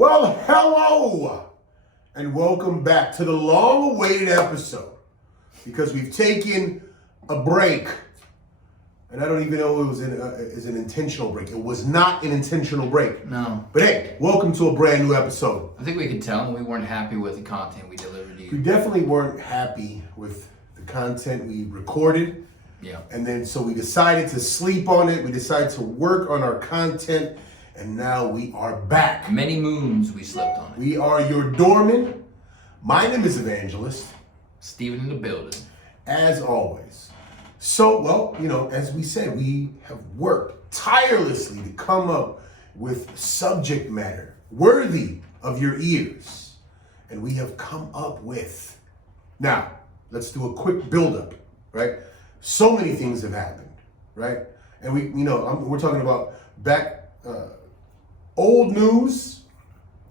Well, hello, and welcome back to the long-awaited episode, because we've taken a break, and I don't even know it was an intentional break. It was not an intentional break. No. But hey, welcome to a brand new episode. I think we could tell we weren't happy with the content we delivered to We you. definitely weren't happy with the content we recorded, Yeah. and then so we decided to sleep on it. We decided to work on our content, and now we are back. Many moons we slept on it. We are your doormen. My name is Evangelist, Steven in the building. as always. So, well, as we said, we have worked tirelessly to come up with subject matter worthy of your ears. And we have come up with, now, let's do a quick build-up, right? So many things have happened, right? And we're talking about old news.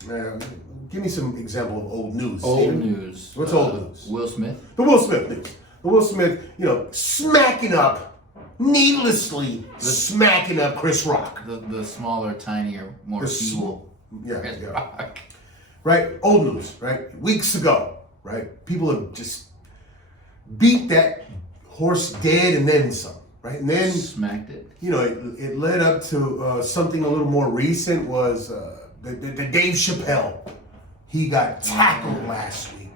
Give me some example of old news. Old Steven. news. What's old news? Will Smith. The Will Smith news. The Will Smith, smacking up, needlessly smacking up Chris Rock. The smaller, tinier, more feeble Chris Yeah. Rock. Right? Old news, right? Weeks ago, right? People have just beat that horse dead and then some, right? And then, Smacked it. it led up to something a little more recent was the Dave Chappelle. He got tackled last week.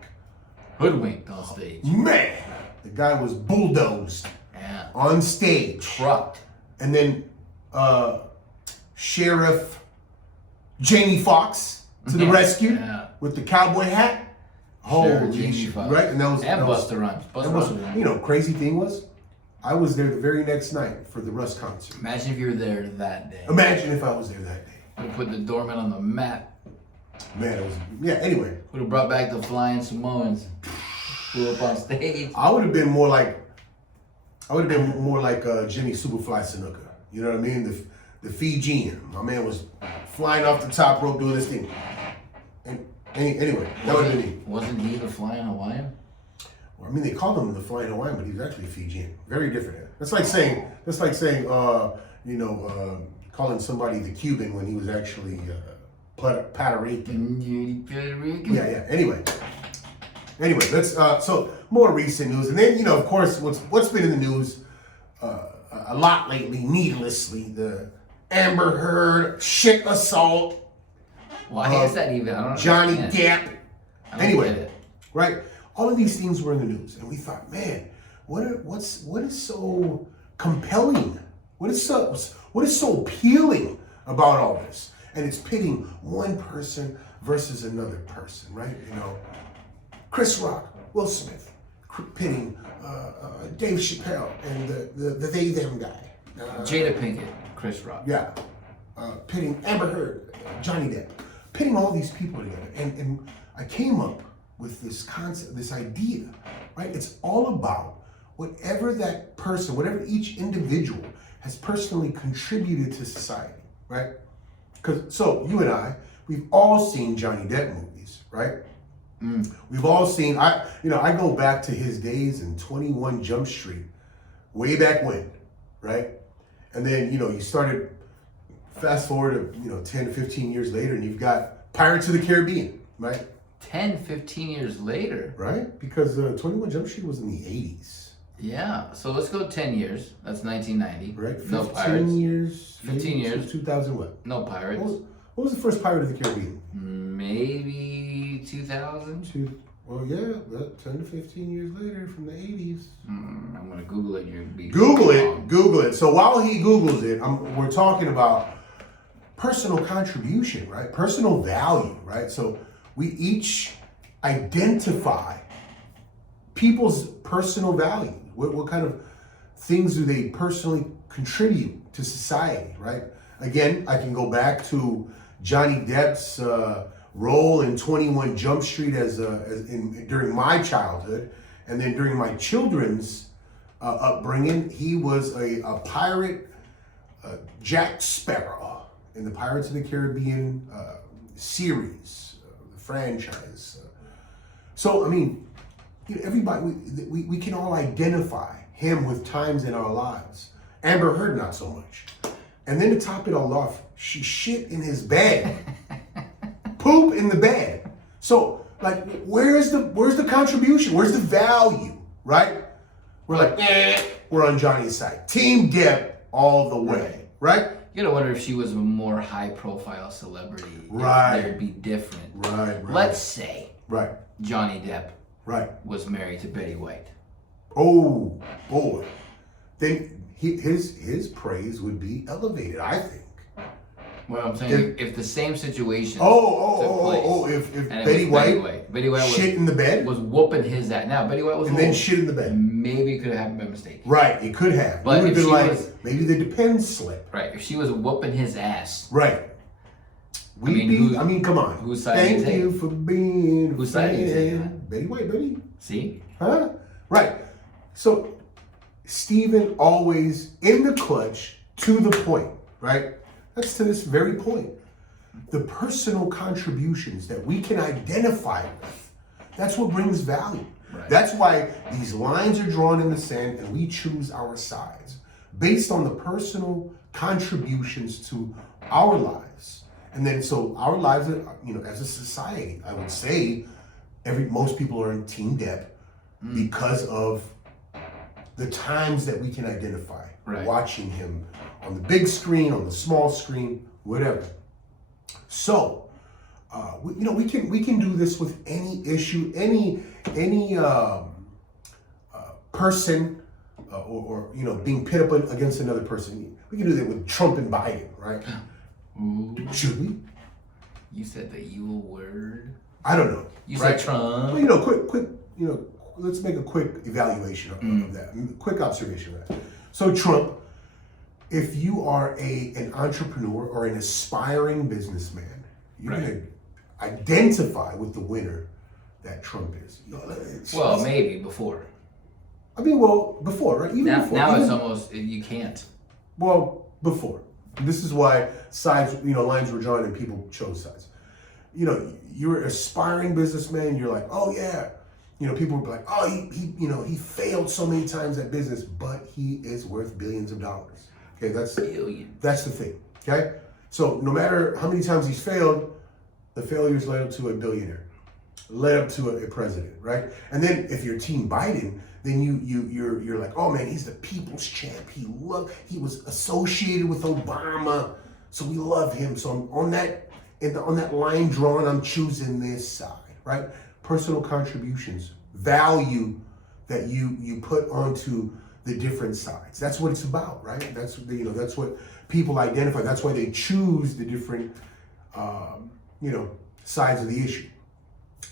Hoodwinked on stage. Man, the guy was bulldozed Yeah. on stage. Trucked. And then Sheriff Jamie Foxx to the rescue Yeah. with the cowboy hat. Sheriff Jamie Foxx. Right? And that was Busta Rhymes. Busta Rhymes. Crazy thing was, I was there the very next night for the Russ concert. Imagine if you were there that day. Imagine if I was there that day. Would have put the Doormen on the map. Man, it was, anyway. Would have brought back the flying Samoans. Flew up on stage. I would have been more like Jimmy Superfly Snuka. You know what I mean? The Fijian. My man was flying off the top rope doing this thing. And anyway, that would have been it. Wasn't he the flying Hawaiian? Well, they called him the Flying Hawaiian, but he was actually Fijian. Very different. That's like saying, calling somebody the Cuban when he was actually Puerto Rican. Yeah. Anyway, let's so more recent news, and then of course what's been in the news a lot lately, needlessly, the Amber Heard shit assault. Why is that even? I don't know. Johnny Depp. I don't Anyway, get it. right? All of these things were in the news, and we thought, man, what is so compelling? What is so appealing about all this? And it's pitting one person versus another person, right? Chris Rock, Will Smith, pitting Dave Chappelle and the they them guy. Jada Pinkett, Chris Rock. Yeah, pitting Amber Heard, Johnny Depp, pitting all these people together, and I came up with this concept, this idea, right? It's all about whatever that person, whatever each individual has personally contributed to society, right? So you and I, we've all seen Johnny Depp movies, right? We've all seen, I go back to his days in 21 Jump Street, way back when, right? And then, you started, fast forward to, 10 to 15 years later, and you've got Pirates of the Caribbean, right? 10, 15 years later. Right? Because 21 Jump Street was in the 80s. Yeah, so let's go 10 years. That's 1990. Right? 15 no pirates. 15 years. 2000 what? No pirates. What was the first Pirate of the Caribbean? Maybe 2000? Well, yeah, 10 to 15 years later from the 80s. I'm going to Google it. You're gonna be Google it. So while he Googles it, we're talking about personal contribution, right? Personal value, right? So we each identify people's personal value. What kind of things do they personally contribute to society, right? Again, I can go back to Johnny Depp's role in 21 Jump Street during my childhood, and then during my children's upbringing, he was a pirate, Jack Sparrow in the Pirates of the Caribbean series, the franchise. So everybody, we can all identify him with times in our lives. Amber Heard, not so much. And then to top it all off, she shit in his bed. Poop in the bed. So like, where's the contribution? Where's the value, right? We're like, we're on Johnny's side. Team Dip all the way, right? You gotta wonder if she was a more high-profile celebrity. Right. If there'd be different. Right. Let's say Right. Johnny Depp Right. was married to Betty White. Oh boy, then his praise would be elevated, I think. Well, I'm saying if the same situation If and it Betty was White Betty White shit in the bed was whooping his ass. Now Betty White was and then shit in the bed. Maybe it could have happened by mistake. Right, it could have. But it would if have been she like was- maybe the Depends slip. Right. If she was whooping his ass. Right. I mean, come on. Whose side Thank is it? you for being a Whose side is it? fan. Betty White, baby. See? Huh? Right. So Steven always in the clutch, to the point, right? That's to this very point. The personal contributions that we can identify with, that's what brings value. Right. That's why these lines are drawn in the sand and we choose our sides based on the personal contributions to our lives. And then so our lives, as a society, I would say most people are in Team Depp because of the times that we can identify watching him on the big screen, on the small screen, whatever. So, we can do this with any issue, any person, or being pit up against another person. We can do that with Trump and Biden, right? Ooh. Should we? You said the evil word. I don't know. You right? said Trump. Well, quick. Let's make a quick evaluation of that. Quick observation of that. So Trump, if you are an entrepreneur or an aspiring businessman, you're going to identify with the winner that Trump is. Maybe before. I mean, before, right? Even before. Now it's almost, you can't. Well, before. This is why lines were drawn and people chose sides. You're an aspiring businessman. You're like, oh yeah. People would be like, oh, he failed so many times at business, but he is worth billions of dollars. Okay, that's the thing. Okay, so no matter how many times he's failed, the failures led up to a billionaire, led up to a president, right? And then if you're Team Biden, then you're like, oh man, he's the people's champ. He was associated with Obama, so we love him. So I'm on that line drawn, I'm choosing this side, right? Personal contributions, value that you put onto the different sides. That's what it's about, right? That's what people identify. That's why they choose the different sides of the issue.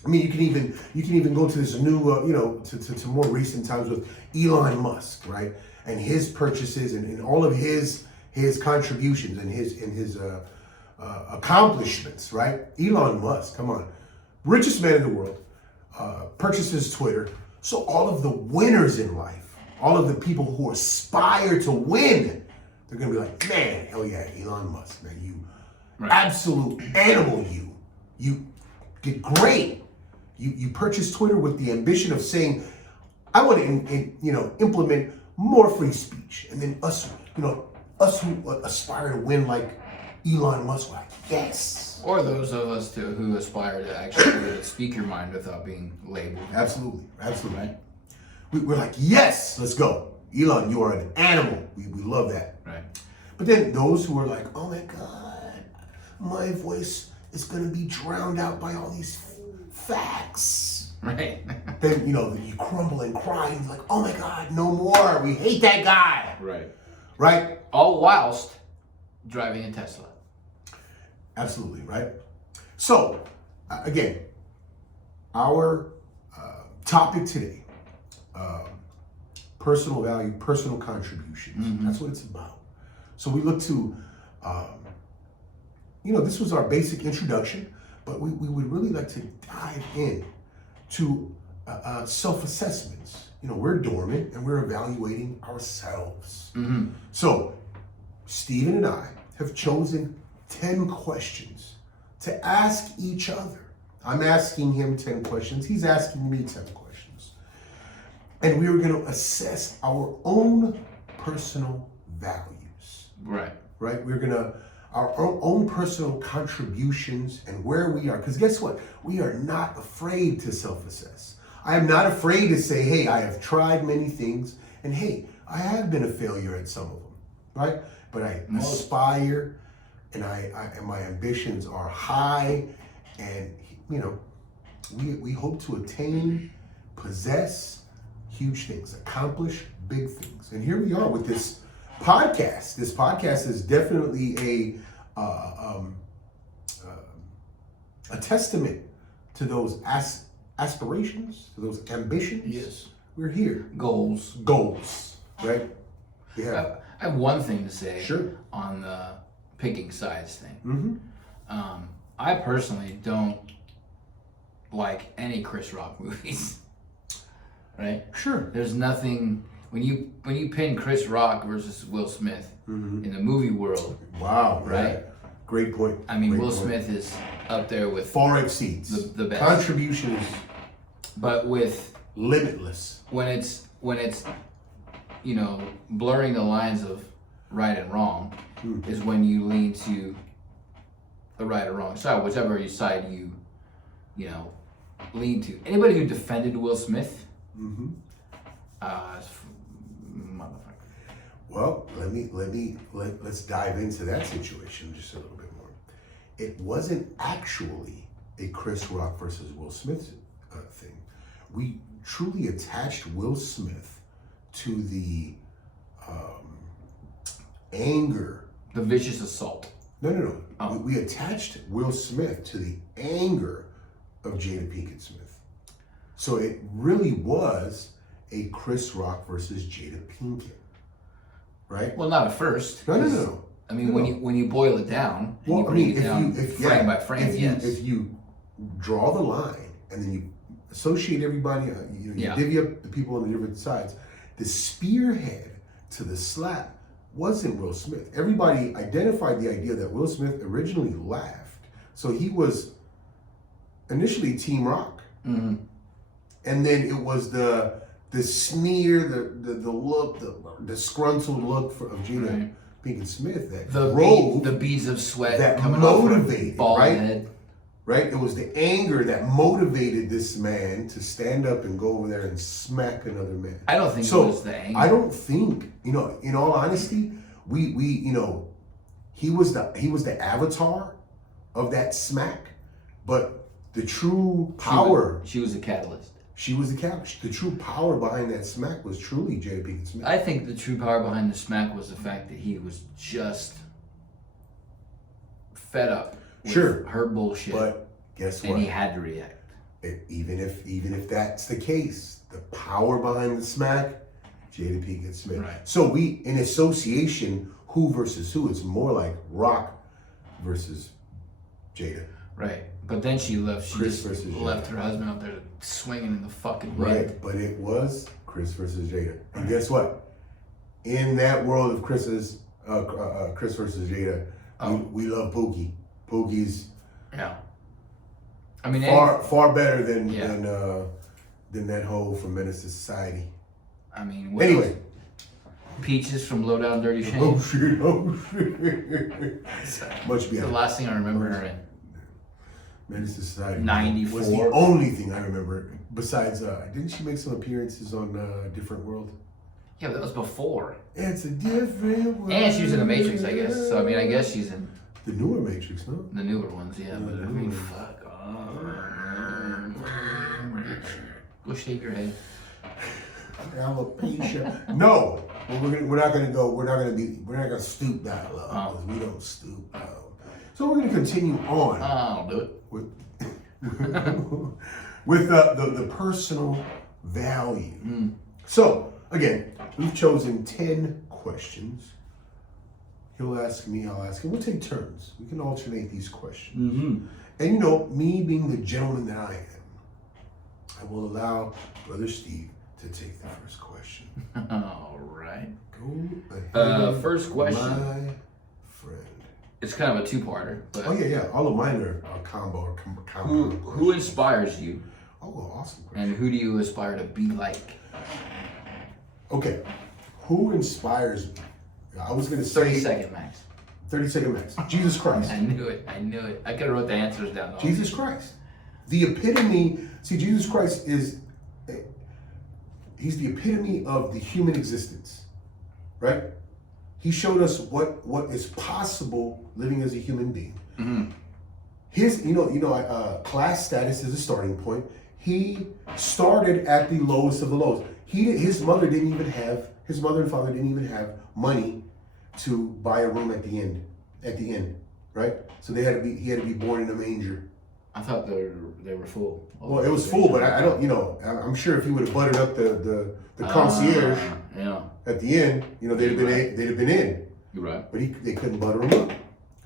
I mean, you can even go to this new to more recent times with Elon Musk, right? And his purchases and all of his contributions and his accomplishments, right? Elon Musk, come on, richest man in the world. Purchases Twitter. So all of the winners in life, all of the people who aspire to win, they're gonna be like, man, hell yeah, Elon Musk, man, you absolute animal, you did great. You purchased Twitter with the ambition of saying, I want to implement more free speech, and then us who aspire to win like Elon Musk, like yes. Or those of us who aspire to actually speak your mind without being labeled. Absolutely. Right? We're like, yes, let's go. Elon, you are an animal. We love that. Right. But then those who are like, oh my God, my voice is going to be drowned out by all these facts. Right. Then, you crumble and cry and you're like, oh my God, no more. We hate that guy. Right? All whilst driving a Tesla. Absolutely, right? So, again, our topic today, personal value, personal contributions. Mm-hmm. That's what it's about. So we look to, this was our basic introduction, but we would really like to dive in to self-assessments. We're Doormen and we're evaluating ourselves. Mm-hmm. So, Steven and I have chosen 10 questions to ask each other. I'm asking him 10 questions. He's asking me 10 questions. And we are going to assess our own personal values. Right. We're going to our own personal contributions and where we are. Because guess what? We are not afraid to self-assess. I am not afraid to say, hey, I have tried many things, and hey, I have been a failure at some of them, right? But I aspire, and and my ambitions are high, and we hope to attain, possess huge things, accomplish big things. And here we are with this podcast. This podcast is definitely a testament to those aspirations, to those ambitions. Yes. We're here. Goals, right? Yeah. I have one thing to say. Sure. On the picking sides thing. Mm-hmm. I personally don't like any Chris Rock movies. Right? Sure. There's nothing when you pin Chris Rock versus Will Smith in the movie world. Wow. Right? Yeah. Great point. I mean, Great Will point. Smith is up there with Far exceeds the best. contribution is but with limitless. when it's blurring the lines of right and wrong is when you lean to the right or wrong side, whichever side you lean to. Anybody who defended Will Smith, motherfucker. Well, let's dive into that situation just a little bit more. It wasn't actually a Chris Rock versus Will Smith thing. We truly attached Will Smith to the anger. The vicious assault. No. Oh. We attached Will Smith to the anger of Jada Pinkett Smith. So it really was a Chris Rock versus Jada Pinkett, right? Well, not at first. No. I mean, when you boil it down, and you break it down frame by frame, yes. If you draw the line and then you associate everybody, you divvy up the people on the different sides, the spearhead to the slap wasn't Will Smith. Everybody identified the idea that Will Smith originally laughed. So he was initially Team Rock. Mm-hmm. And then it was the sneer, the look, the disgruntled look of Jada Pinkett Smith that the beads of sweat that coming motivated, off her bald right? head. Right? It was the anger that motivated this man to stand up and go over there and smack another man. I don't think it was the anger. I don't think, in all honesty, we he was the avatar of that smack, but the true power. She was a catalyst. She was the catalyst. The true power behind that smack was truly Jada Pinkett Smith. I think the true power behind the smack was the fact that he was just fed up with her bullshit. But guess what? And he had to react. Even if that's the case, the power behind the smack, Jada Pinkett Smith. Right. So we, in association, who versus who, it's more like Rock versus Jada. Right. But then she left. She Chris just versus left Jada. her husband out there swinging in the fucking Right. wind. But it was Chris versus Jada. And guess what? In that world of Chris versus Jada, we love Pookie. Pookie's I mean, far better than that hoe from Menace to Society. I mean, anyway, Peaches from Low Down Dirty Shame. Oh shit! Much The better. last thing I remember her in. Menace to Society 94 was the only thing I remember. Besides, didn't she make some appearances on Different World? Yeah, but that was before. It's a different world. And she was in the Matrix, I guess. So I mean, I guess she's in the newer Matrix, no? the newer ones, yeah. But I mean, fuck off. Go shave your head. Alopecia. No, we're not gonna stoop that low. Because we don't stoop down. So we're gonna continue on. I'll do it. With the personal value. So again, we've chosen 10 questions. He'll ask me, I'll ask him. We'll take turns. We can alternate these questions. And me being the gentleman that I am, I will allow Brother Steve to take the first question. All right. Go ahead. First question. My friend. It's kind of a two-parter. But Oh yeah. All of mine are combo. who inspires you? Oh, awesome question. And who do you aspire to be like? Okay. Who inspires me? I was going to say 30-second max. 30-second max. Jesus Christ. I knew it. I could have wrote the answers down. Jesus Christ. The epitome. See, Jesus Christ he's the epitome of the human existence, right? He showed us what is possible living as a human being. Mm-hmm. His, class status is a starting point. He started at the lowest of the lows. His mother and father didn't even have money to buy a room at the inn, right? So he had to be born in a manger. I thought they were full. Well, it was full, but I don't, I'm sure if he would have buttered up the concierge at the end, they'd have been in. You're right. But they couldn't butter him up.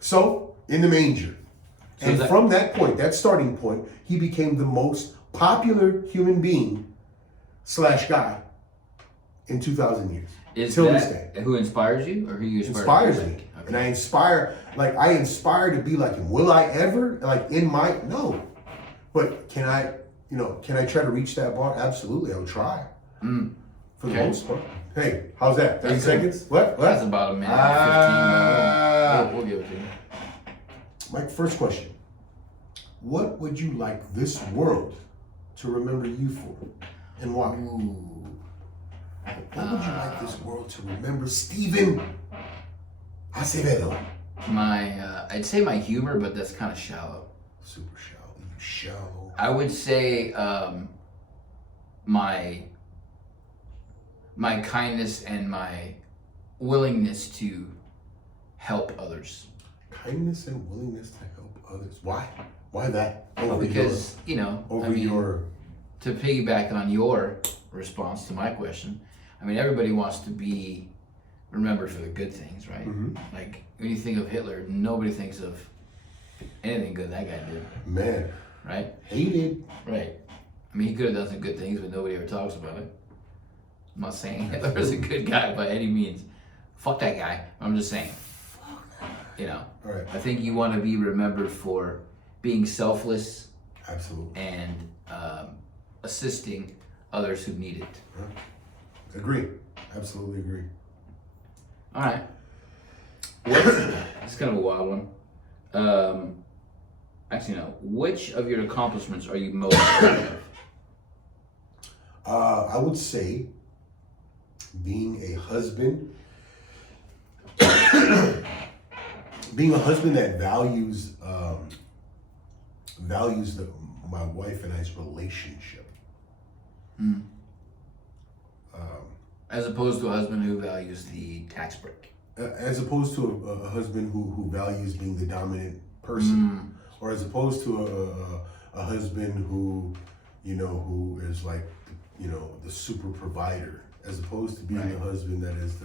So in the manger. So and from that point, that starting point, he became the most popular human being / guy in 2,000 years. Till this day. Who inspires you, or who you inspires me? Okay. And I inspire to be like him. Will I ever? No. But can I try to reach that bar? Absolutely, I'll try. For the most part. Hey, how's that? 30 seconds? What? That's about a minute, 15. We'll give it to you. My first question. What would you like this world to remember you for? And why? Ooh. What would you like this world to remember, Steven Acevedo? I'd say my humor, but that's kind of shallow. Super shallow. You shallow. I would say my kindness and my willingness to help others. Kindness and willingness to help others. Why? Why that? Because to piggyback on your response to my question, everybody wants to be remembered for the good things, right? Mm-hmm. Like when you think of Hitler, nobody thinks of anything good that guy did. Man. Right? Hated. Right. He could have done some good things, but nobody ever talks about it. I'm not saying Hitler was a good guy by any means. Fuck that guy. I'm just saying. All right. I think you want to be remembered for being selfless. Absolutely. And assisting others who need it. Agree. Absolutely agree. All right. It's kind of a wild one. Actually, no. Which of your accomplishments are you most proud of? I would say being a husband. Being a husband that values my wife and I's relationship. As opposed to a husband who values the tax break. As opposed to a husband who values being the dominant person. Or as opposed to a husband who is like, the super provider. As opposed to being the husband that is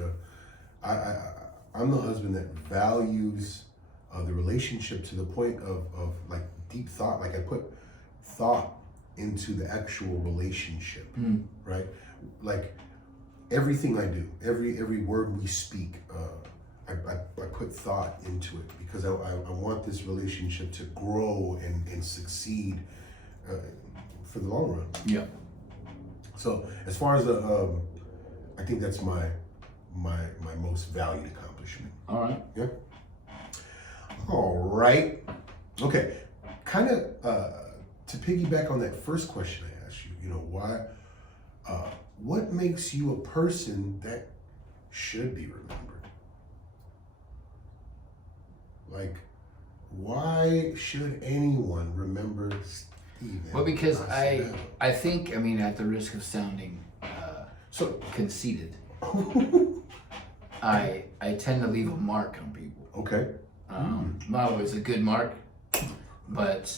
I'm the husband that values the relationship to the point of like deep thought. Like I put thought into the actual relationship, right? Like everything I do, every word we speak, I put thought into it because I want this relationship to grow and succeed for the long run. Yeah. So as far as I think that's my most valued accomplishment. All right. Yeah. All right. Okay. Kind of to piggyback on that first question I asked you, why? What makes you a person that should be remembered? Like, why should anyone remember Steven? Well, because Acevedo? I think, at the risk of sounding conceited, I tend to leave a mark on people. Okay. Not always a good mark, but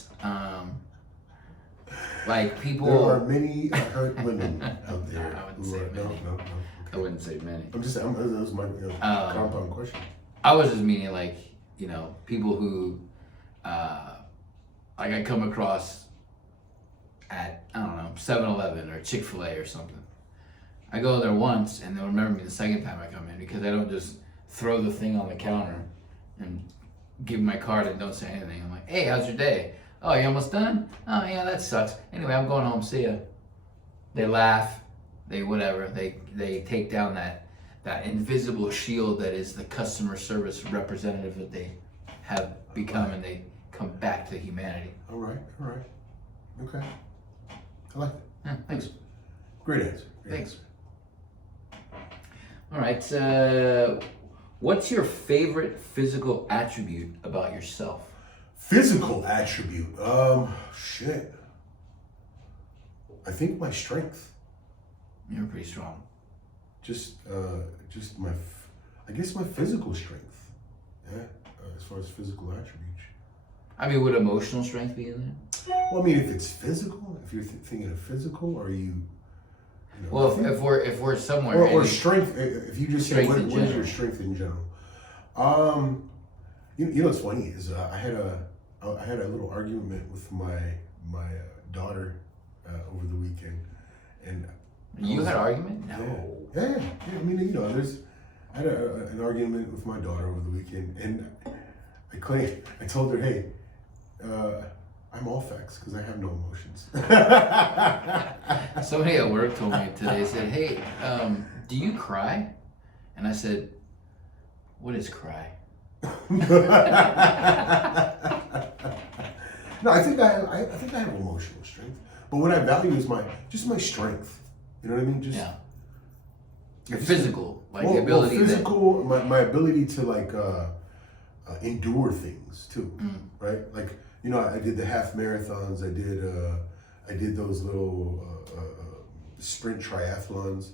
like people. There are many hurt women out there. No, I wouldn't say many. No. Okay. I wouldn't say many. I'm just saying, that was my compound question. I was just meaning like, people who, like I come across at, 7-Eleven or Chick-fil-A or something. I go there once and they'll remember me the second time I come in because I don't just throw the thing on the counter and give my card and don't say anything. I'm like, hey, how's your day? Oh, you almost done? Oh, yeah, that sucks. Anyway, I'm going home. See ya. They laugh. They whatever. They take down that invisible shield that is the customer service representative that they have become, and they come back to humanity. All right. Okay. I like it. Yeah, thanks. Great answer. Thanks. All right. What's your favorite physical attribute about yourself? Physical attribute. Shit. I think my strength. You're pretty strong. Just my, I guess my physical strength. Yeah. As far as physical attributes. I mean, would emotional strength be in there? Well, I mean, if it's physical, if you're thinking of physical, or you know, Well, if we're somewhere, or strength. If you just say what is your strength in general? You know what's funny is I had a little argument with my daughter over the weekend, and you had an argument? No. Yeah. I mean, you know, I had an argument with my daughter over the weekend, and I told her, hey, I'm all facts because I have no emotions. Somebody at work told me today, said, hey, do you cry? And I said, what is cry? No, I think I have emotional strength, but what I value is my strength. You know what I mean? Just your physical, like the ability. Physical, my ability to like endure things too, right? Like, you know, I did the half marathons. I did those little sprint triathlons.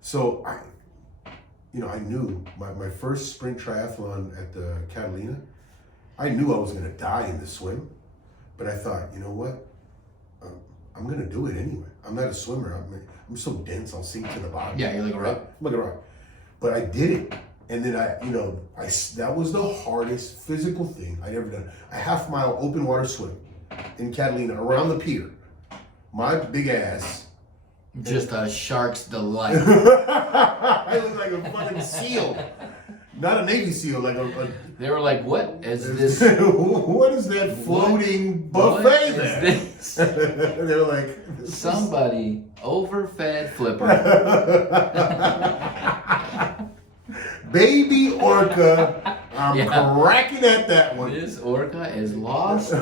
So I knew my first sprint triathlon at the Catalina. I knew I was gonna die in the swim, but I thought, you know what? I'm gonna do it anyway. I'm not a swimmer. I'm so dense. I'll sink to the bottom. Yeah, you're like a rock. I'm like a rock. But I did it, and then that was the hardest physical thing I'd ever done. A half-mile open water swim in Catalina around the pier. My big ass. Just a shark's delight. I look like a fucking seal. Not a Navy SEAL, like a They were like, what is this? what is that floating buffet there? This? They were like, Somebody overfed Flipper. Baby orca, I'm cracking at that one. This orca is lost. and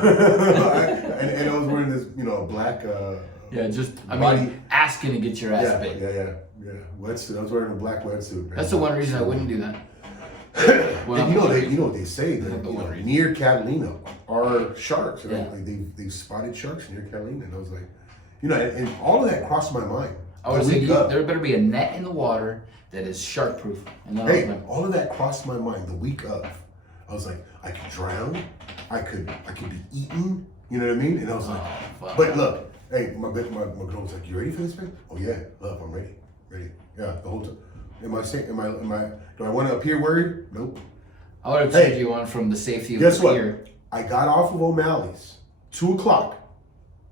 I was wearing this, black. Asking to get your ass bit. Yeah. Wetsuit. I was wearing a black wetsuit. Man. That's the one reason I wouldn't do that. And you know what they say that near Catalina are sharks. Right? Yeah. Like they've spotted sharks near Catalina, and I was like, and all of that crossed my mind. I would say there better be a net in the water that is shark proof. Hey, all of that crossed my mind the week of. I was like, I could drown, I could be eaten. You know what I mean? And I was like, but look, hey, my girl was like, you ready for this, man? Oh yeah, love, I'm ready. Yeah, the whole time. Am I? Do I want to appear worried? Nope. I would have cheered you on from the safety of guess the pier. What? I got off of O'Malley's, 2:00,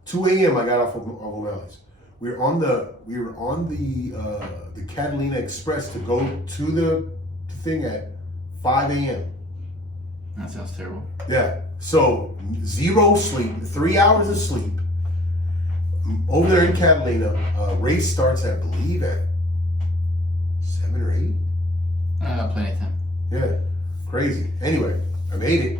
2 a.m. I got off of O'Malley's. We were on the Catalina Express to go to the thing at 5 a.m. That sounds terrible. Yeah. So 0 sleep, 3 hours of sleep. Over there in Catalina, race starts, I believe, at 7 or 8. Plenty of time. Yeah, crazy. Anyway, I made it.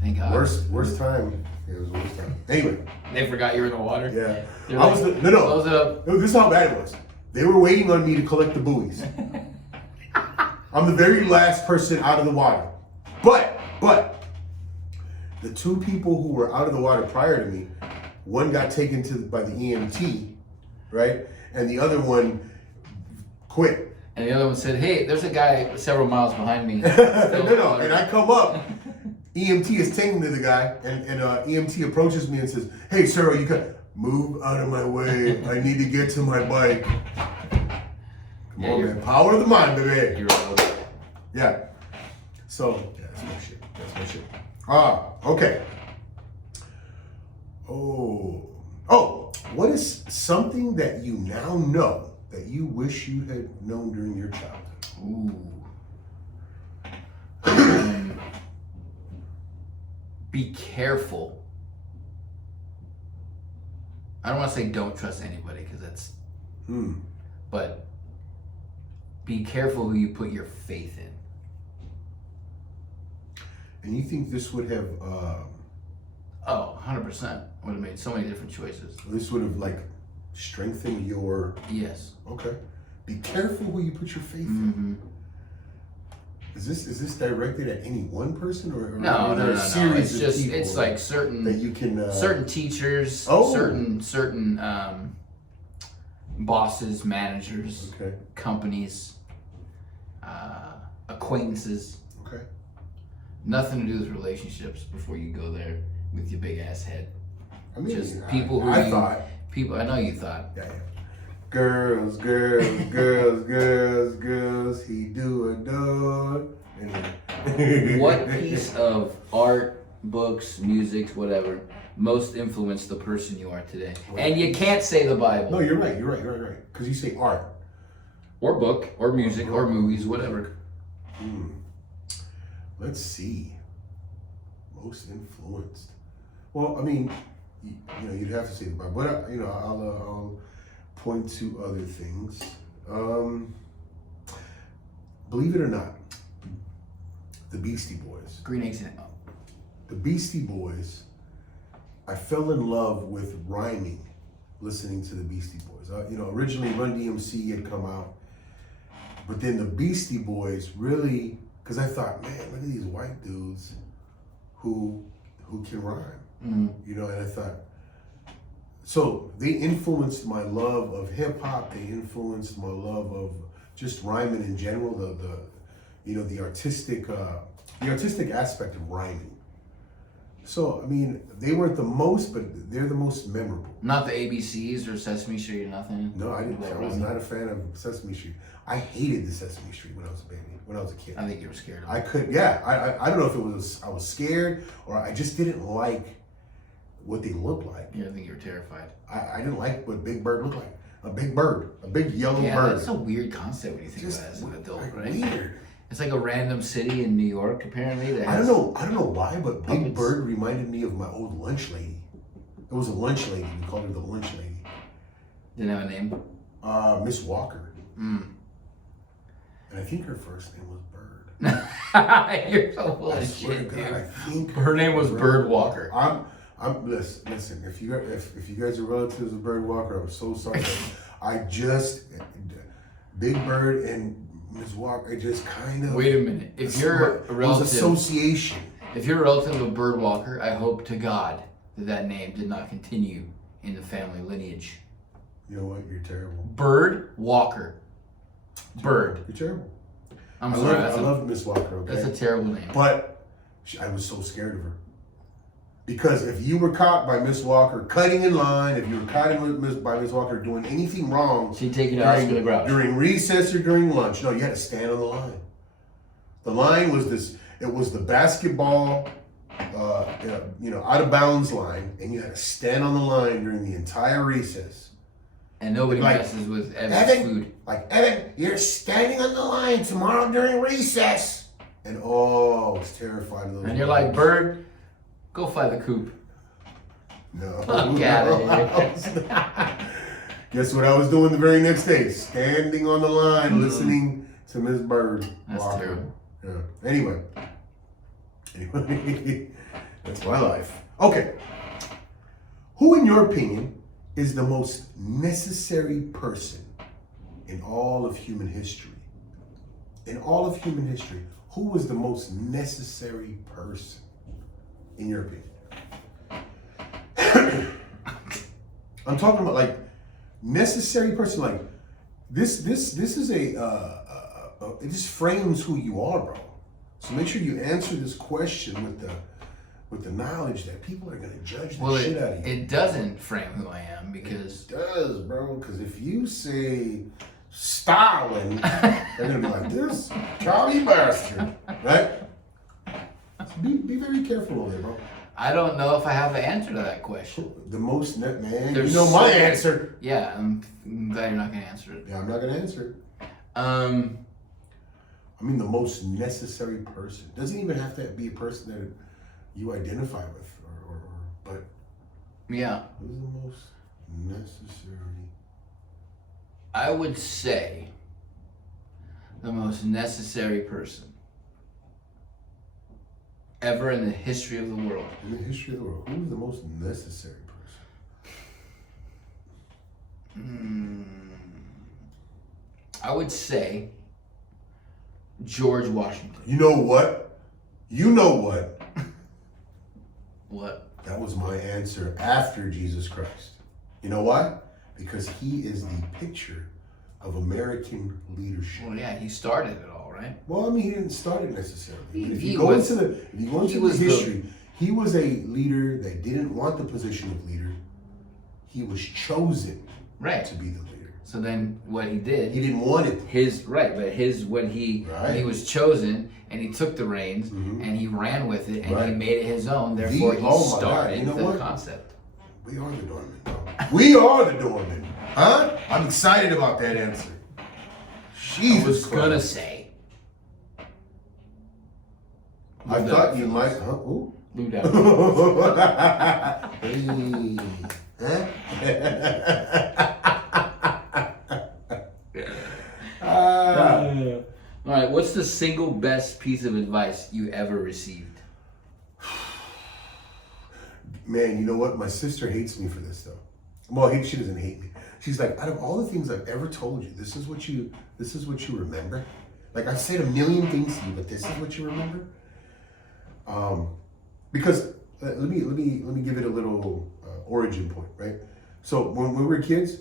Thank God. Worst time. Yeah, it was the worst time. Anyway. They forgot you were in the water. Yeah. Close it up. This is how bad it was. They were waiting on me to collect the buoys. I'm the very last person out of the water. But the two people who were out of the water prior to me, one got taken by the EMT, right? And the other one quit. And the other one said, hey, there's a guy several miles behind me. No. And I come up. EMT is taking to the guy, and EMT approaches me and says, hey, sir, you can move out of my way. I need to get to my bike. Come on, man. Power of the mind, baby. You're right. Yeah. So, that's my shit. Okay. Oh, what is something that you now know that you wish you had known during your childhood? Ooh. Be careful. I don't want to say don't trust anybody because that's. But be careful who you put your faith in. And you think this would have, 100%. Would have made so many different choices. this would have like strengthened your, Yes. okay. Be careful who you put your faith Mm-hmm. in. Is this directed at any one person or No, are there no, a no. series It's of just, people it's like certain that you can certain teachers, Oh. certain bosses, managers, Okay. companies, acquaintances. Okay. Nothing to do with relationships before you go there with your big ass head. I mean, Just people who I you, thought. people. I know you thought. Yeah. Girls, girls, girls, girls, girls. He do adore. Anyway. What piece of art, books, music, whatever, most influenced the person you are today? And you can't say the Bible. No, you're right. You're right. You're right. Right. Because you say art. Or book, or music, or movies, whatever. Let's see. Most influenced. Well, I mean, you know, you'd have to say the Bible, but you know, I'll point to other things. Believe it or not, the Beastie Boys. Green eggs and The Beastie Boys. I fell in love with rhyming, listening to the Beastie Boys. You know, originally Run DMC had come out, but then the Beastie Boys really, because I thought, man, look at these white dudes who can rhyme. You know, and I thought, so they influenced my love of hip hop. They influenced my love of just rhyming in general. The artistic aspect of rhyming. So I mean, they weren't the most, but they're the most memorable. Not the ABCs or Sesame Street or nothing. No, I didn't. I was not a fan of Sesame Street. I hated the Sesame Street when I was a baby, when I was a kid. I think you were scared of it. I could, yeah. I don't know if it was I was scared or I just didn't like what they looked like. Yeah, I think you were terrified. I didn't like what Big Bird looked like. A big bird, a big yellow Yeah, bird. that's a weird concept when you think about it as an adult, like, right? weird. It's like a random city in New York, apparently. That I has, don't know why, but Big puppets. Bird reminded me of my old lunch lady. It was a lunch lady. We called her the lunch lady. Didn't have a name. Miss Walker. Mm. And I think her first name was Bird. You're so full I of swear to shit, God, I dude. think Her name was Bird Walker. Listen. If you guys are relatives of Bird Walker, I'm so sorry. Big Bird and Ms. Walker, it just kind of. Wait a minute. If you're a it was relative, association. if you're a relative of Bird Walker, I hope to God that name did not continue in the family lineage. You know what? You're terrible. Bird Walker. Bird. You're terrible. I'm sorry. I love Miss Walker. Okay. That's a terrible name. But I was so scared of her. Because if you were caught by Miss Walker cutting in line, if you were caught by Miss Walker doing anything wrong, She'd take you to Oscar the Grouch. during recess or during lunch, no, you had to stand on the line. The line was it was the basketball, out of bounds line, and you had to stand on the line during the entire recess. And nobody Like, messes with Evan's food. Like, Evan, you're standing on the line tomorrow during recess. And I was terrified of those. And you're like, Bird, go fly the coop. No. Fuck outta Guess what I was doing the very next day? Standing on the line, listening to Miss Bird. That's Walker. terrible. Yeah. Anyway, that's my life. Okay. Who, in your opinion, is the most necessary person in all of human history? In all of human history, who was the most necessary person, in your opinion? I'm talking about like necessary person. Like this is it just frames who you are, bro. So make sure you answer this question with the knowledge that people are gonna judge the shit out of you. It doesn't frame who I am because It does, bro. Because if you say Stalin, they're gonna be like, this commie bastard, right? So be very careful over there, bro. I don't know if I have the answer to that question. The most net man. There's you know my so- answer. Yeah, I'm glad you're not gonna answer it. Yeah, I'm not gonna answer it. I mean, the most necessary person. Doesn't even have to be a person that you identify with, but Yeah, who's the most necessary? I would say The most necessary person ever in the history of the world. In the history of the world, who is the most necessary person? I would say George Washington. You know what? You know what? What? That was my answer after Jesus Christ. You know why? Because he is the picture of American leadership. Well, yeah, he started it all, right? Well, I mean, he didn't start it necessarily. If He you go was- into the history, he was a leader that didn't want the position of leader. He was chosen Right. to be the leader. So then what he did, He didn't want it. when he Right. was chosen and he took the reins and he ran with it and he Right. made it his own, therefore he oh my God, started you know the what? concept. We are the Doormen, bro. We are the Doormen. Huh? I'm excited about that answer. Jesus I was gonna Christ. say. I thought you might. Huh? Ooh. Lou Hey. Huh? All right, what's the single best piece of advice you ever received? Man, you know what? My sister hates me for this though. Well, she doesn't hate me. She's like, out of all the things I've ever told you, this is what you remember. Like I've said a million things to you, but this is what you remember. Because let me give it a little origin point, right? So when we were kids,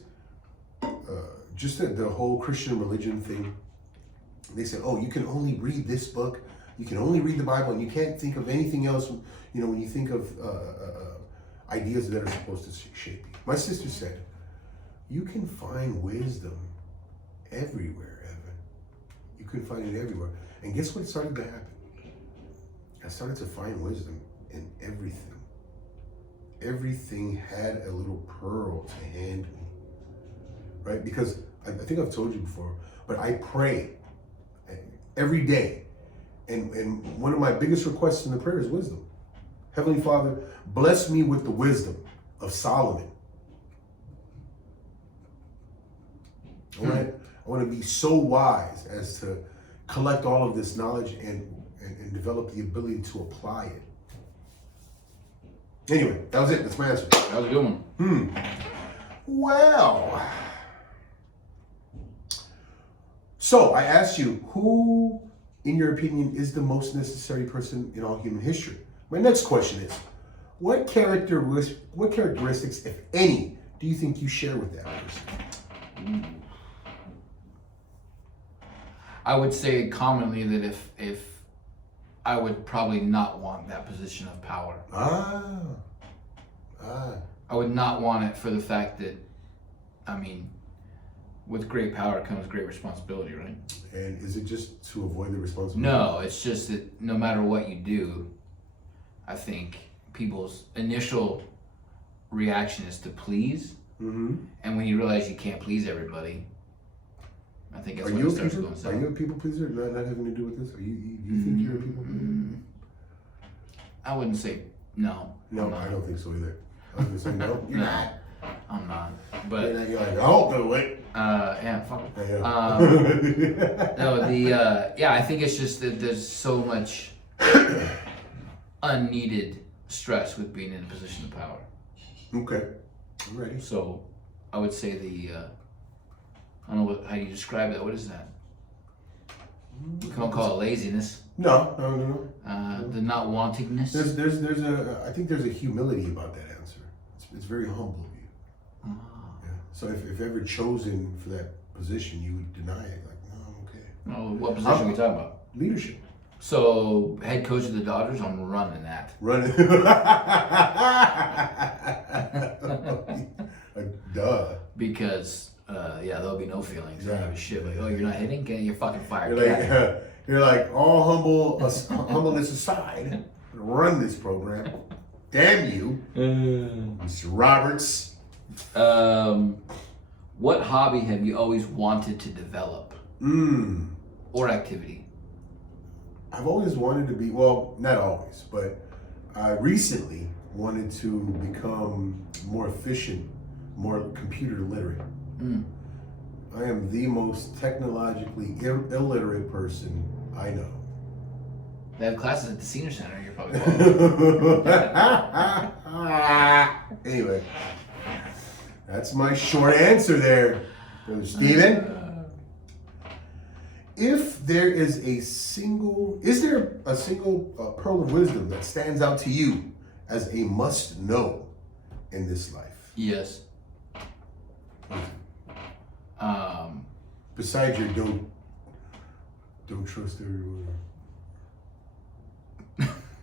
just the whole Christian religion thing, they said, oh, you can only read this book, you can only read the Bible, and you can't think of anything else. You know, when you think of ideas that are supposed to shape you. My sister said, you can find wisdom everywhere, Evan. You can find it everywhere. And guess what started to happen? I started to find wisdom in everything. Everything had a little pearl to hand me, right? Because I think I've told you before, but I pray every day. And one of my biggest requests in the prayer is wisdom. Heavenly Father, bless me with the wisdom of Solomon. I want to be so wise as to collect all of this knowledge and develop the ability to apply it. Anyway, that was it. That's my answer. That was a good one. Well, so I asked you, who, in your opinion, is the most necessary person in all human history? My next question is, what characteristics, if any, do you think you share with that person? I would say commonly that if I would probably not want that position of power. I would not want it for the fact that, I mean, with great power comes great responsibility, right? And is it just to avoid the responsibility? No, it's just that no matter what you do, I think people's initial reaction is to please. Mm-hmm. And when you realize you can't please everybody, I think that's when it starts going south. Are you a people pleaser? Not having to do with this? Do you think you're a people pleaser? I wouldn't say no. No, I don't think so either. I was gonna say no. You're not. I'm not. But You're like, I'll do it. yeah, fuck it. Yeah. No, I think it's just that there's so much unneeded stress with being in a position of power. Okay, I'm ready. So, I would say I don't know how you describe that. What is that? You can't call it laziness. No. The not wantingness. I think there's a humility about that answer. It's very humble of you. Yeah. So if ever chosen for that position, you would deny it. Like, no, I'm okay. Oh, what position are we talking about? Leadership. So, head coach of the Dodgers, I'm running that. Running. Duh. Because, there'll be no feelings. Yeah. Yeah. Shit, like, oh, you're not hitting? You're fucking fired. You're like all humbleness aside, run this program. Damn you, Mr. Roberts. What hobby have you always wanted to develop? Or activity? I've always wanted to be, well, not always, but I recently wanted to become more efficient, more computer literate. I am the most technologically illiterate person I know. They have classes at the senior center. You're probably Anyway, that's my short answer there, Brother Steven. Is there a single pearl of wisdom that stands out to you as a must know in this life? Yes. Besides your don't trust everyone,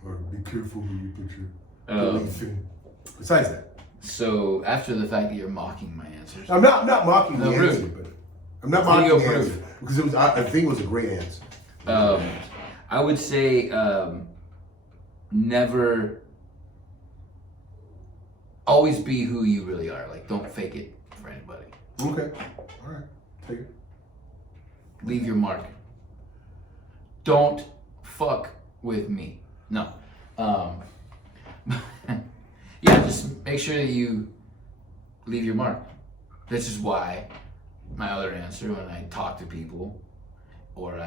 or be careful who you put your belief in. Besides that, so after the fact that you're mocking my answers, I'm not mocking the rude. answer, but I'm not mocking the answer because I think it was a great answer. I would say never. Always be who you really are. Like, don't fake it for anybody. Okay, all right, take it. Leave your mark. Don't fuck with me. No. Yeah, just make sure that you leave your mark. This is why my other answer when I talk to people or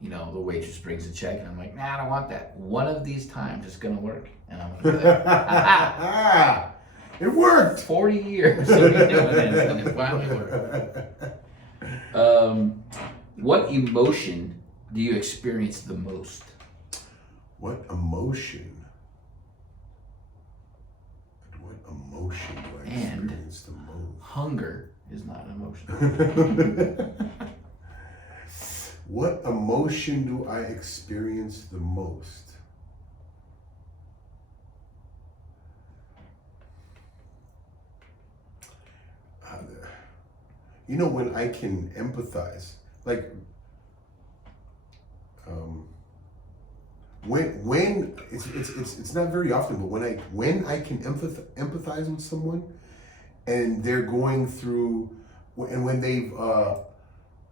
the waitress brings a check and I'm like, nah, I don't want that. One of these times it's gonna work. And I'm gonna be like, it worked! 40 years of me doing this and it finally worked. What emotion do you experience the most? What emotion? What emotion do I experience the most? Hunger is not an emotion. What emotion do I experience the most? When I can empathize, like, when it's not very often, but when I can empathize with someone, and they're going through, and when they've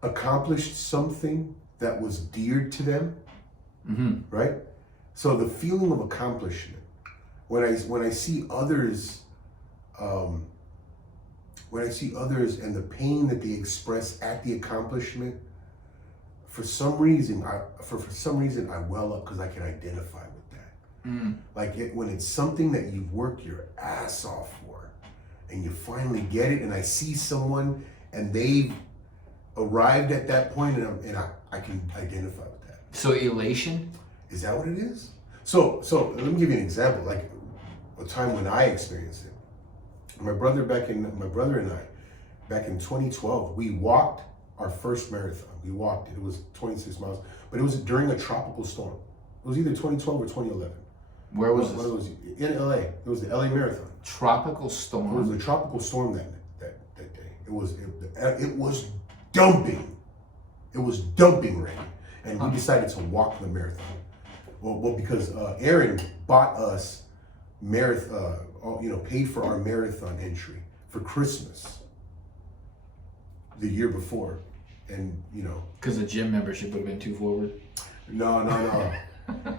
accomplished something that was dear to them, right? So the feeling of accomplishment, when I see others. When I see others and the pain that they express at the accomplishment, for some reason I well up because I can identify with that. Like when it's something that you've worked your ass off for, and you finally get it, and I see someone and they've arrived at that point, and I can identify with that. So elation? Is that what it is? So let me give you an example, like a time when I experienced it. My brother and I, back in 2012, we walked our first marathon. We walked it. It was 26 miles, but it was during a tropical storm. It was either 2012 or 2011. Where was this? It was in LA. It was the LA Marathon. Tropical storm? It was a tropical storm that day. It was dumping. It was dumping rain, and we decided to walk the marathon. Well, because Aaron bought us marathon. Paid for our marathon entry for Christmas the year before, and because the gym membership would have been too forward. No.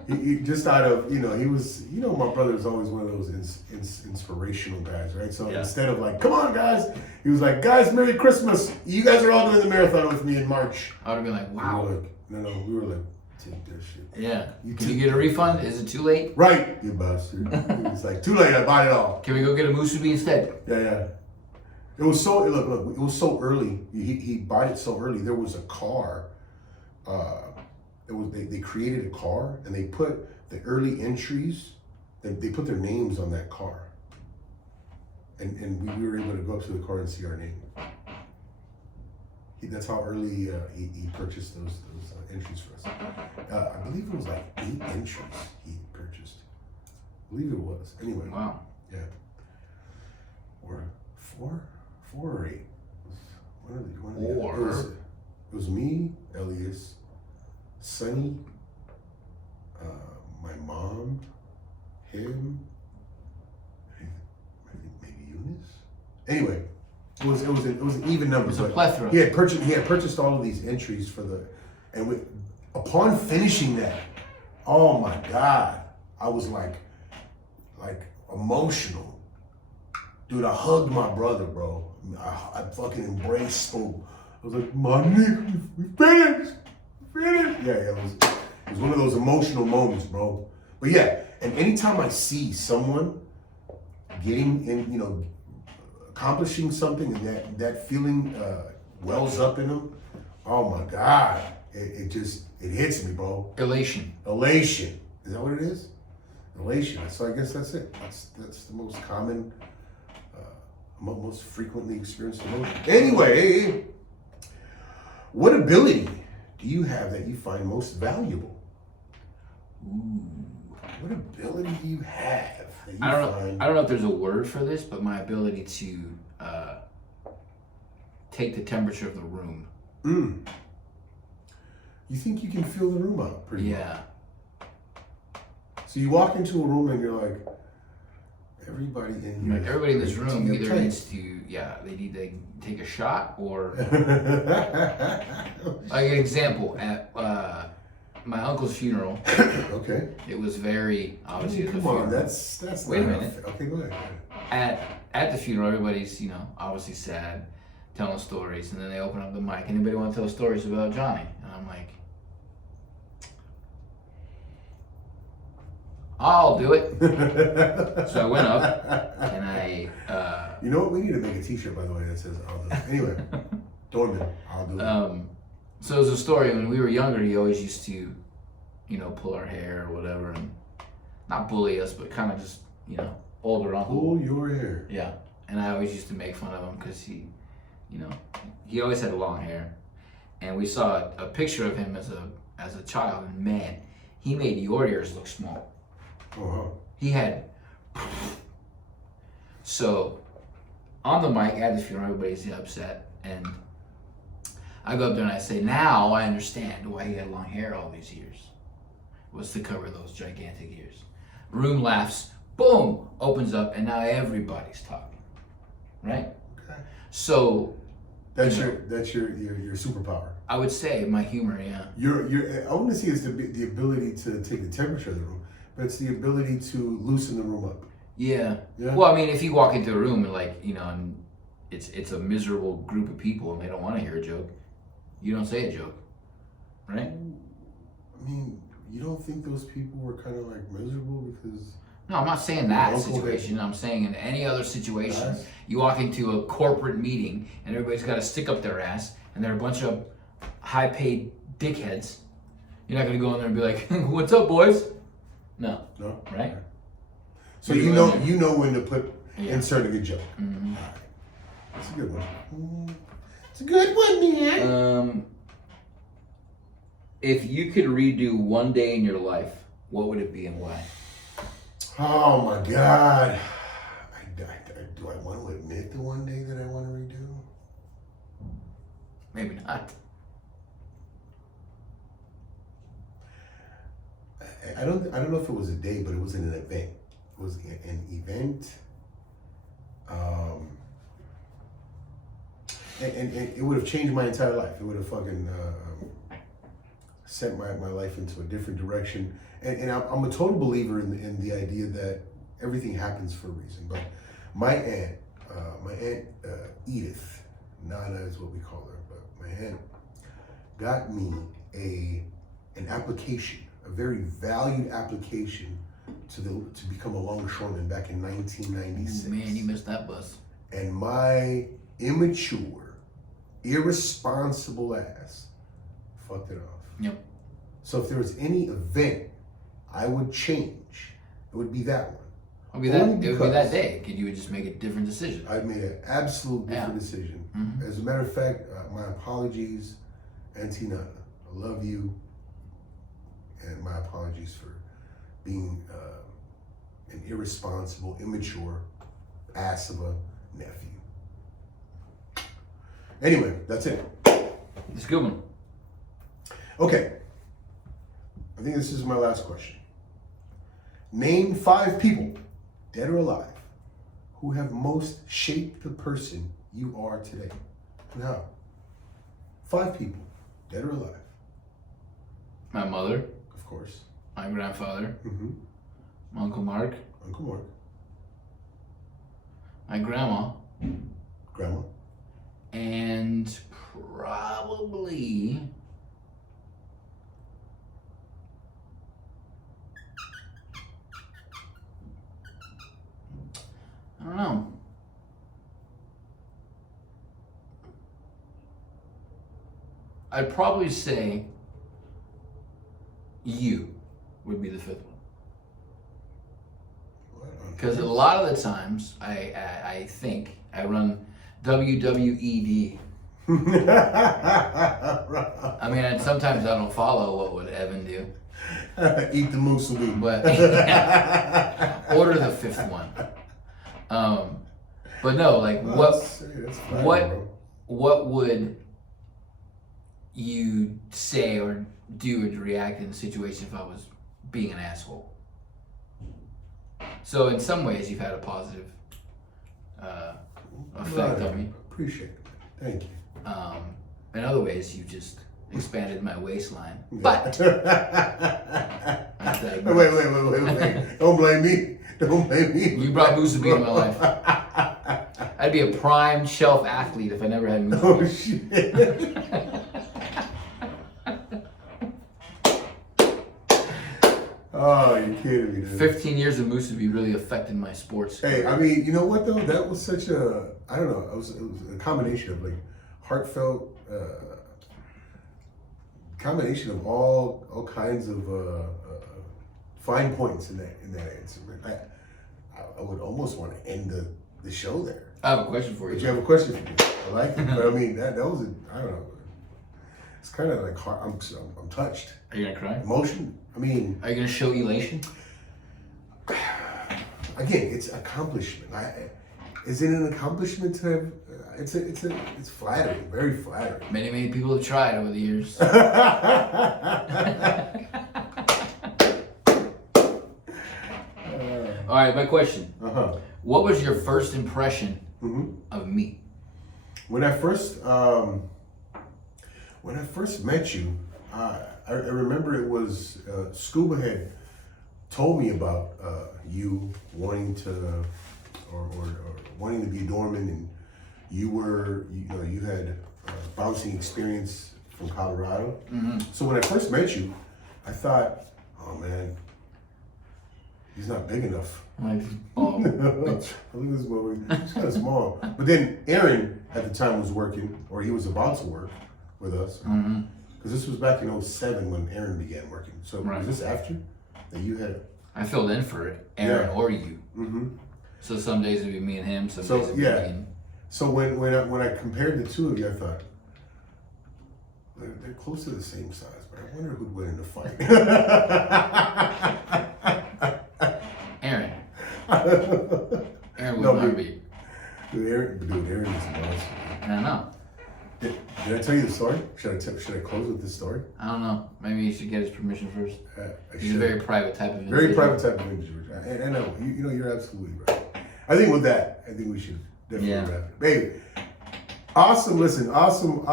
he just out of he was my brother was always one of those inspirational guys, right? So instead of like, come on guys, he was like, guys, Merry Christmas! You guys are all doing the marathon with me in March. I would have been like, wow. We were like, take that shit. Yeah. Can you get a refund? Is it too late? Right, you bastard. It's like, too late, I bought it all. Can we go get a musubi instead? Yeah. It was so, look, it was so early. He bought it so early. There was a car. They created a car, and they put the early entries, they put their names on that car. And we were able to go up to the car and see our name. That's how early he purchased those entries for us. I believe it was like 8 entries he purchased. I believe it was. Anyway. Wow. Yeah. Or 4 or 8. It was me, Elias, Sonny, my mom, him, I think maybe Eunice. Anyway. It was an even number. It was a plethora. He had purchased all of these entries upon finishing that, oh my God, I was like emotional. Dude, I hugged my brother, bro. I fucking embraced was like, my nigga, we finished. Yeah, it was one of those emotional moments, bro. But yeah, and anytime I see someone getting in, accomplishing something, and that feeling wells up in them, oh my God, it hits me, bro. Elation. Is that what it is? Elation. So I guess that's it. That's the most common, most frequently experienced emotion. Anyway, what ability do you have that you find most valuable? Ooh. What ability do you have that you I find? don't know if there's a word for this, but my ability to take the temperature of the room. You think you can feel the room out pretty well? Yeah. So you walk into a room and you're like, everybody in here. Everybody in this room either tight. needs to, they need to take a shot or, like an example, at my uncle's funeral, Okay. it was very, obviously, at the Come on, funeral. that's Wait a not minute. Okay, go ahead. At the funeral, everybody's, obviously sad, telling stories, and then they open up the mic. Anybody want to tell stories about Johnny? And I'm like, I'll do it. So I went up and I. You know what? We need to make a T-shirt, by the way, that says "I'll do it." Anyway, Doormen, I'll do it. So there's a story when we were younger. He always used to, pull our hair or whatever, and not bully us, but kind of just, older uncle. Pull your hair. Yeah, and I always used to make fun of him because he always had long hair, and we saw a picture of him as a child, and man, he made your ears look small. Oh, He had. So, on the mic at the funeral, everybody's upset, and I go up there and I say, now I understand why he had long hair all these years. It was to cover those gigantic ears. Room laughs, boom, opens up, and now everybody's talking, right? okay. So That's your superpower. I would say my humor, yeah. I wouldn't say it's the ability to take the temperature of the room, but it's the ability to loosen the room up. Yeah. Yeah. Well, I mean, if you walk into a room and and it's a miserable group of people and they don't want to hear a joke, you don't say a joke, right? I mean, you don't think those people were kind of like miserable because? No, I'm not saying that Uncle situation. I'm saying in any other situation, Guys? you walk into a corporate meeting and everybody's got to stick up their ass and they're a bunch of high-paid dickheads. You're not gonna go in there and be like, "What's up, boys?" No, No. right? Okay. So You you know when to insert a good joke. Mm-hmm. All right. That's a good one. It's a good one, man. If you could redo one day in your life, what would it be and why? Oh my God. Do I want to admit the one day that I want to redo? Maybe not. I don't know if it was a day, but it was an event. It was an event. And it would have changed my entire life. It would have fucking sent my life into a different direction. And I'm a total believer in the idea that everything happens for a reason. But my aunt Edith, Nana is what we call her, but my aunt got me an application, a very valued application to become a longshoreman back in 1996. Ooh, man, you missed that bus. And my immature, irresponsible ass fucked it off. Yep. So if there was any event I would change, it would be that one. It would be that day. You would just make a different decision. I made an absolute different decision. Mm-hmm. As a matter of fact, my apologies, Auntie Nana. I love you, and my apologies for being an irresponsible, immature ass of a nephew. Anyway, that's it. It's a good one. Okay. I think this is my last question. Name 5 people, dead or alive, who have most shaped the person you are today. And how? 5 people, dead or alive. My mother, Of course. my grandfather, Mm-hmm. my Uncle Mark, Uncle Mark. my grandma, Grandma. and probably. I don't know. I'd probably say you would be the fifth one. Because a lot of the times, I think I run WWED. I mean, and sometimes I don't follow what would Evan do. Eat the musubi. But order the fifth one. But no, like what would you say or do or react in a situation if I was being an asshole? So in some ways you've had a positive effect on me. Appreciate it. Thank you. In other ways you've just expanded my waistline. But wait. Don't blame me. Don't blame me. You brought Musubi into my life. I'd be a prime shelf athlete if I never had Musubi. Oh shit. Oh, you're kidding me, dude. 15 years of Musubi really affected my sports. Hey, I mean, you know what though? That was such a, I don't know, it was a combination of like heartfelt, combination of all kinds of fine points in that answer. I would almost want to end the show there. I have a question for you. But you have a question for me. I like it, but I mean that was I don't know. It's kind of like hard. I'm touched. Are you gonna cry? Emotion. I mean, are you gonna show elation? Again, it's accomplishment. Is it an accomplishment to have? It's flattering, very flattering. Many people have tried over the years. All right, my question. What was your first impression of me? When I first met you, I remember it was Scuba had told me about you wanting to or wanting to be a doorman, and you had bouncing experience from Colorado. So when I first met you, I thought, oh man, he's not big enough. Like, oh, Look at this boy. He's kind of small. But then Aaron at the time was working, or he was about to work with us. Because this was back in 2007 when Aaron began working. So was this after that you had? I filled in for it, Aaron or you. So some days it'd be me and him. Some days it'd be me and... So when I compared the two of you, I thought they're close to the same size, but I wonder who'd win in the fight. Aaron. Aaron would not beat. Dude, Aaron is awesome. I don't know. Did I tell you the story? Should I close with this story? I don't know. Maybe you should get his permission first. He's a very private type of individual. Very private type of individual. And I know. You're absolutely right. I think with that, we should definitely wrap it. Baby, awesome. Listen, awesome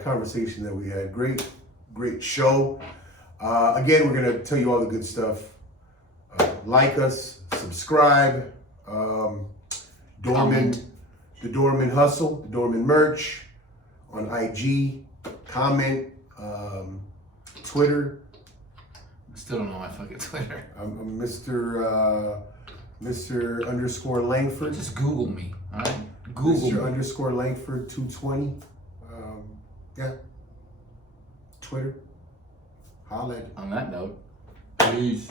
conversation that we had. Great show. Again, we're going to tell you all the good stuff. Like us, subscribe. Doormen, the Doormen Hustle, the Doormen Merch on IG. Comment. Twitter. I still don't know my fucking Twitter. I'm Mr. underscore Langford. Just Google me. All right. Google Mr. underscore Langford 220. Yeah. Twitter. Holla at. On that note, peace.